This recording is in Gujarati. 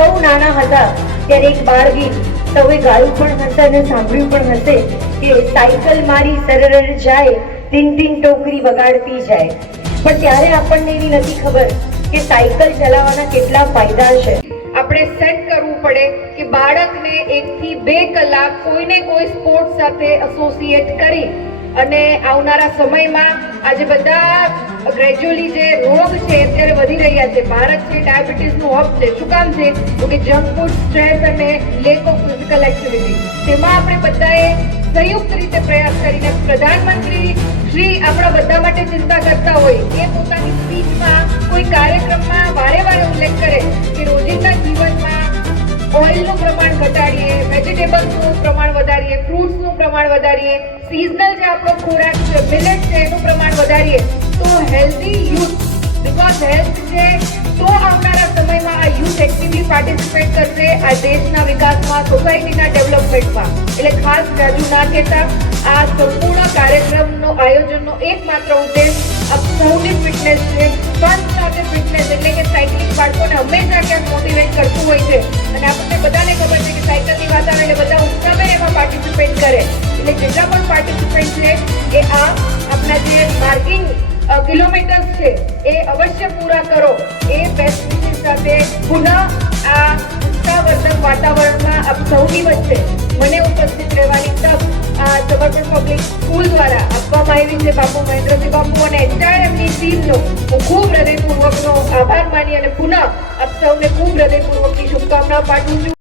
સૌ નાના હતા ત્યારે એક બાળ ગીત સૌએ ગાયું પણ હશે અને સાંભળ્યું પણ હશે કે સાયકલ મારી સરળ જાય ટીન ટીન ટોકરી વગાડતી જાય. પણ ત્યારે આપણને એવી નથી ખબર કે સાયકલ ચલાવવાના કેટલા ફાયદા છે. આપણે સેટ કરવું પડે કે બાળકને 1 થી 2 કલાક કોઈને કોઈ સ્પોર્ટ સાથે એસોસિએટ કરી અને આવનારા સમયમાં આજે બધા ગ્રેજ્યુઅલી જે રોગ છે અત્યારે વધી રહ્યા છે. ભારત છે ડાયાબિટીસનું હબ છે. શું કામ છે? તો કે જંક ફૂડ, સ્ટ્રેસ અને લેક ઓફ ફિઝિકલ એક્ટિવિટી. તેમાં આપણે બધાએ સંયુક્ત રીતે પ્રયાસ કરીને પ્રધાનમંત્રી શ્રી આપણા બધા માટે ચિંતા કરતા હોય એ પોતાની સ્પીચમાં કોઈ કાર્યક્રમમાં વારે વારે ઉલ્લેખ કરે કે રોજિંદા જીવનમાં ઓઇલનું પ્રમાણ ઘટાડીએ, વેજીટેબલ્સનું પ્રમાણ વધારીએ, ફ્રૂટ્સનું પ્રમાણ વધારીએ, સિઝનલ જે આપણો ખોરાક છે, મિલેટ છે એનું પ્રમાણ વધારીએ તો હેલ્ધી યુથ, બીકોઝ હેલ્થ છે તો આવનારા સમયમાં આ યુથ એક્ટિવલી પાર્ટિસિપેટ કરશે આ દેશના વિકાસમાં, સોસાયટીના ડેવલપમેન્ટમાં. એટલે ખાસ રાજુ ના કહેતા આ સંપૂર્ણ કાર્યક્રમનો આયોજનનો એકમાત્ર ઉદ્દેશ આપ સૌની ફિટનેસ છે. ફન સાથે ફિટનેસ એટલે કે સાયકલિંગ બાળકોને હંમેશા ક્યાંક મોટિવેટ કરતું હોય છે અને આપણને બધાને ખબર છે કે સાયકલની વાત આવે એટલે બધા ઉત્સાહભેર એમાં પાર્ટિસિપેટ કરે. એટલે જેટલા પણ પાર્ટિસિપન્ટ છે એ આ આપણા જે માર્કિંગ કિલોમીટર્સ છે એ અવશ્ય પૂરા કરો. એ બેસ્ટ વિશેષ સાથે પુનઃ આ ઉત્સાહવર્ધક વાતાવરણમાં આપ સૌની વચ્ચે મને ઉપસ્થિત રહેવાની તક આ સમર્પણ પબ્લિક સ્કૂલ દ્વારા આપવામાં આવી છે. બાપુ મહેન્દ્રસિંહ બાપુ અને એન્ટાયર એમની ટીમનો હું ખૂબ હૃદયપૂર્વકનો આભાર માની અને પુનઃ આપ સૌને ખૂબ હૃદયપૂર્વકની શુભકામનાઓ પાઠવું છું.